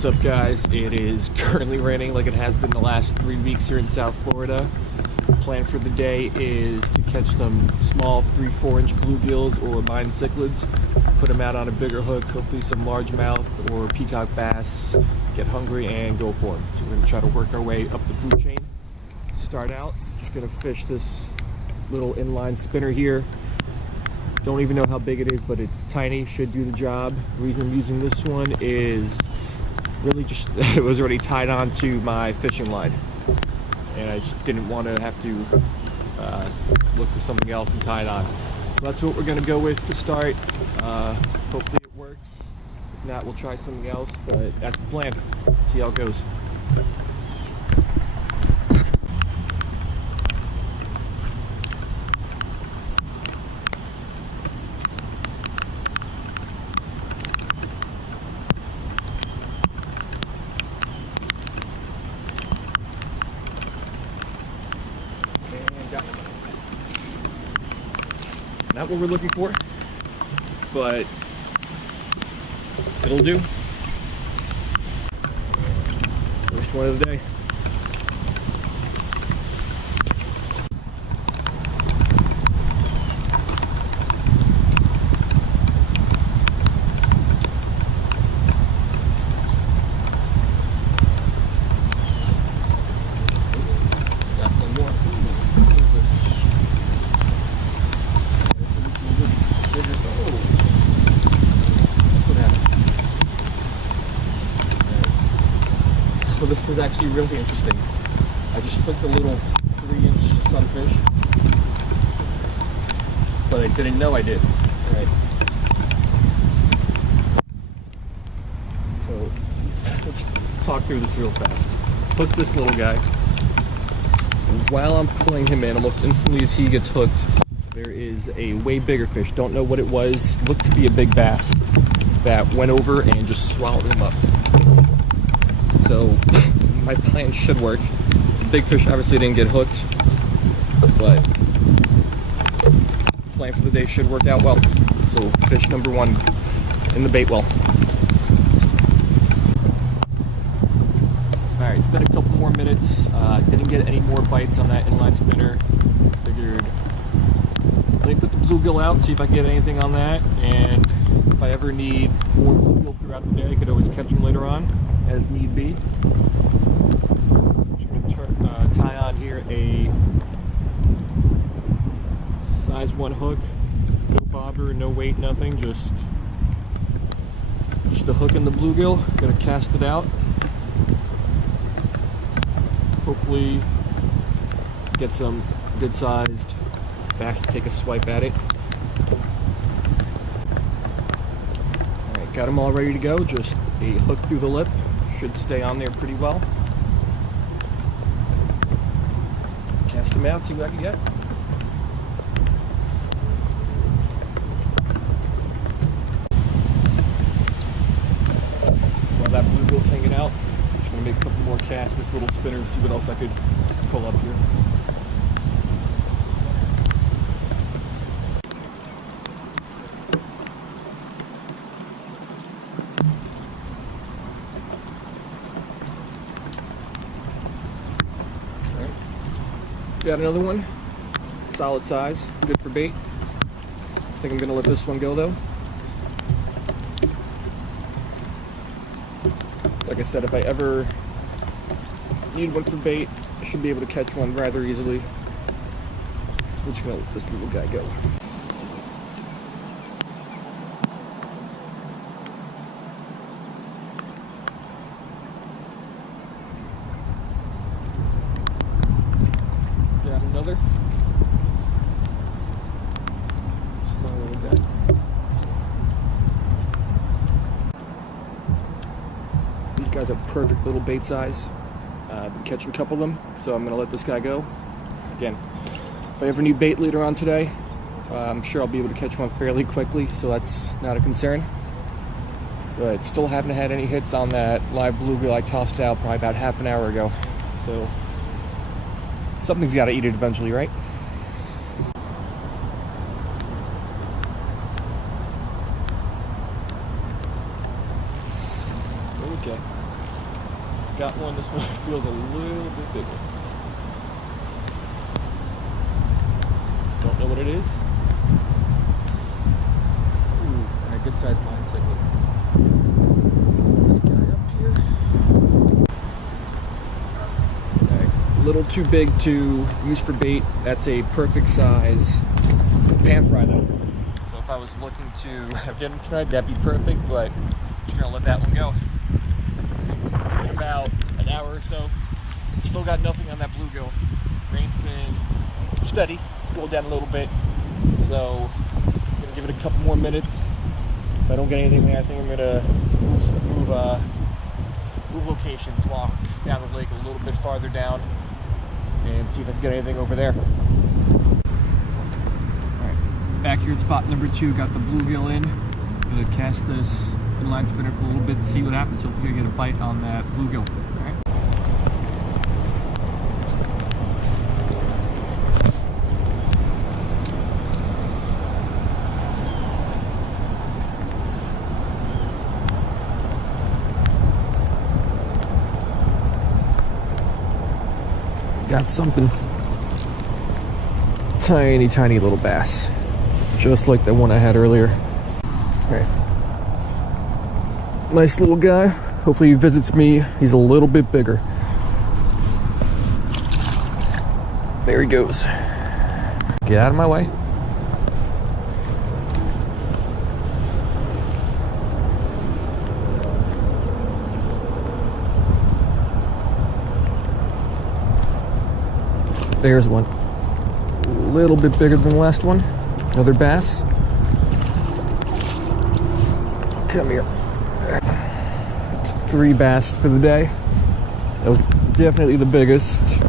What's up, guys? It is currently raining like it has been the last 3 weeks here in South Florida. Plan for the day is to catch some small 3-4 inch bluegills or mayan cichlids, put them out on a bigger hook, hopefully some largemouth or peacock bass, get hungry and go for them. So we're going to try to work our way up the food chain. Start out, just going to fish this little inline spinner here. Don't even know how big it is, but it's tiny, should do the job. The reason I'm using this one is really just, it was already tied on to my fishing line. And I just didn't want to have to look for something else and tie it on. So that's what we're going to go with to start. Hopefully it works. If not, we'll try something else, but that's the plan. Let's see how it goes. Not what we're looking for, but it'll do. First one of the day. So this is actually really interesting. I just hooked a little 3-inch sunfish, but I didn't know I did. All right. So let's talk through this real fast. Hook this little guy. And while I'm pulling him in, almost instantly as he gets hooked, there is a way bigger fish. Don't know what it was. Looked to be a big bass that went over and just swallowed him up. So my plan should work. The big fish obviously didn't get hooked, but the plan for the day should work out well. So fish number one in the bait well. Alright, it's been a couple more minutes. Didn't get any more bites on that inline spinner. Figured let me put the bluegill out, see if I can get anything on that, and if I ever need more bluegill throughout the day, I could always catch them later on as need be. I'm just going to tie on here a size 1 hook, no bobber, no weight, nothing, just the hook and the bluegill. Going to cast it out. Hopefully get some good sized bass to take a swipe at it. Alright, got them all ready to go, just a hook through the lip. Should stay on there pretty well. Cast them out, see what I can get. While that bluegill's hanging out, I'm just going to make a couple more casts with this little spinner and see what else I could pull up here. Got another one, solid size, good for bait. I think I'm gonna let this one go though. Like I said, if I ever need one for bait, I should be able to catch one rather easily. I'm just gonna let this little guy go. Another small little guy. These guys have perfect little bait size. I've been catching a couple of them, so I'm going to let this guy go. Again, if I ever need bait later on today, I'm sure I'll be able to catch one fairly quickly, so that's not a concern. But still haven't had any hits on that live bluegill I tossed out probably about half an hour ago. So something's got to eat it eventually, right? Okay. got one. This one feels a little bit bigger. Don't know what it is. Ooh, and a good sized mayan cichlid. This guy up here. Okay. A little too big to use for bait. That's a perfect size pan fry though. So if I was looking to have dinner tonight, that'd be perfect, but I'm just gonna let that one go. In about an hour or so. Still got nothing on that bluegill. Rain's been steady, slowed down a little bit. So I'm gonna give it a couple more minutes. If I don't get anything there, I think I'm gonna move locations, walk down the lake a little bit farther down, and see if I can get anything over there. Alright, back here at spot number 2, got the bluegill in. I'm gonna cast this inline spinner for a little bit to see what happens. Hopefully I get a bite on that bluegill. Alright. Got something. Tiny, tiny little bass. Just like the one I had earlier. Alright. Nice little guy. Hopefully he visits me. He's a little bit bigger. There he goes. Get out of my way. There's one. A little bit bigger than the last one. Another bass. Come here. 3 bass for the day. That was definitely the biggest.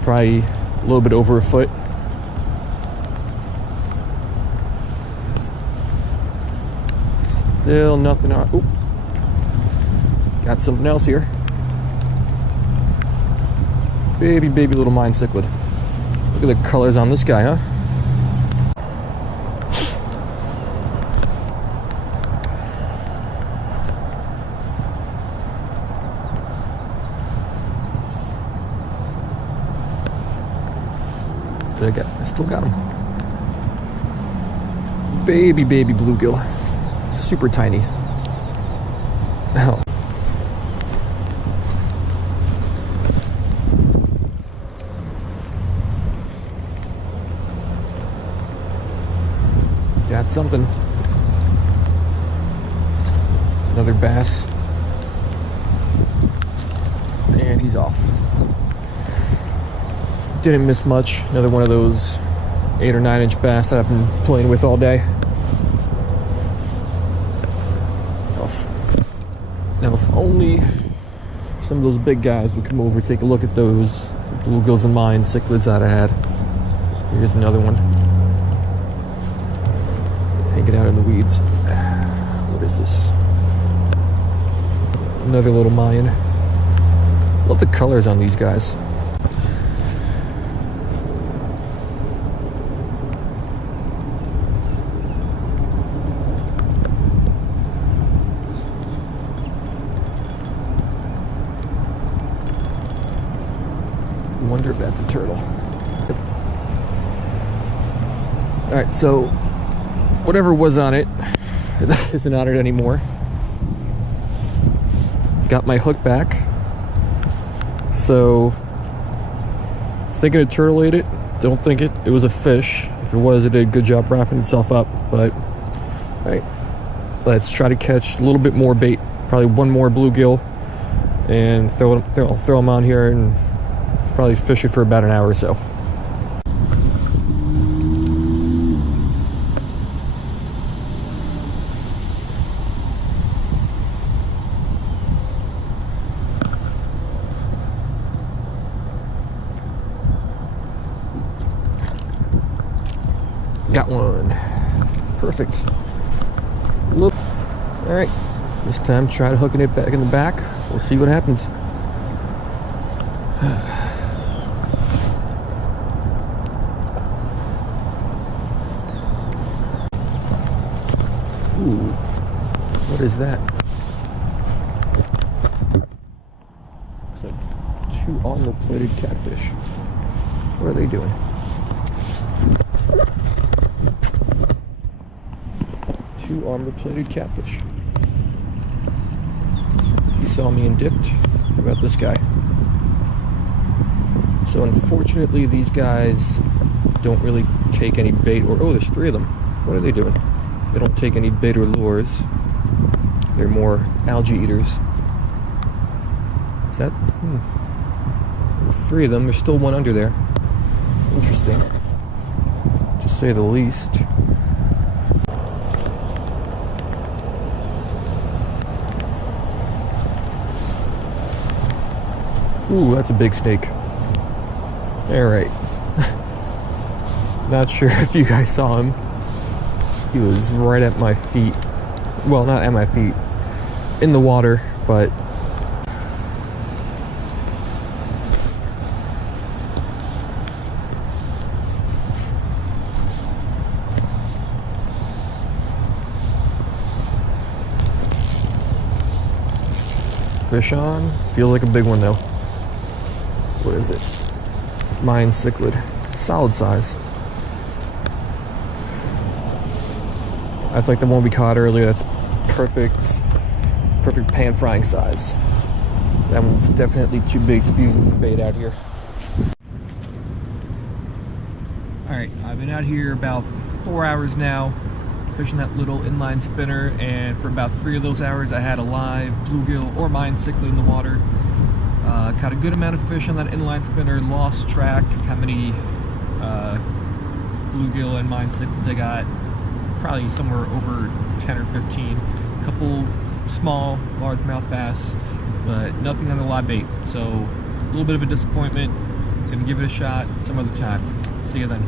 Probably a little bit over a foot. Still nothing on. Oop. Got something else here. Baby little mayan cichlid. Look at the colors on this guy, huh? I still got him. Baby bluegill. Super tiny. Oh. Got something. Another bass. And he's off. Didn't miss much. Another one of those 8 or 9 inch bass that I've been playing with all day. Now if only some of those big guys would come over, take a look at those bluegills and mayan cichlids that I had. Here's another one. Hanging out in the weeds. What is this? Another little mayan. Love the colors on these guys. Wonder if that's a turtle. Alright, so whatever was on it isn't on it anymore. Got my hook back. So thinking a turtle ate it. Don't think it. It was a fish. If it was, it did a good job wrapping itself up. But alright, let's try to catch a little bit more bait. Probably one more bluegill and throw them on here and probably fish it for about an hour or so. Got one. Perfect. Look. All right. This time, try to hooking it back in the back. We'll see what happens. Ooh, what is that? armor-plated catfish. What are they doing? Two armor-plated catfish. He saw me and dipped. How about this guy? So unfortunately these guys don't really take any bait or... Oh, there's three of them. What are they doing? They don't take any bait or lures. They're more algae eaters. Is that... Three of them. There's still one under there. Interesting, to say the least. Ooh, that's a big snake. Alright. Not sure if you guys saw him. He was right at my feet. Well, not at my feet. In the water, but... Fish on. Feels like a big one though. What is it? Mayan cichlid. Solid size. That's like the one we caught earlier. That's perfect pan frying size. That one's definitely too big to be using for bait out here. Alright, I've been out here about 4 hours now, fishing that little inline spinner, and for about 3 of those hours I had a live bluegill or mayan cichlid in the water. Caught a good amount of fish on that inline spinner, lost track of how many bluegill and mayan cichlids I got. Probably somewhere over 10 or 15. A couple small largemouth bass, but nothing on the live bait. So a little bit of a disappointment. Gonna give it a shot some other time. See you then.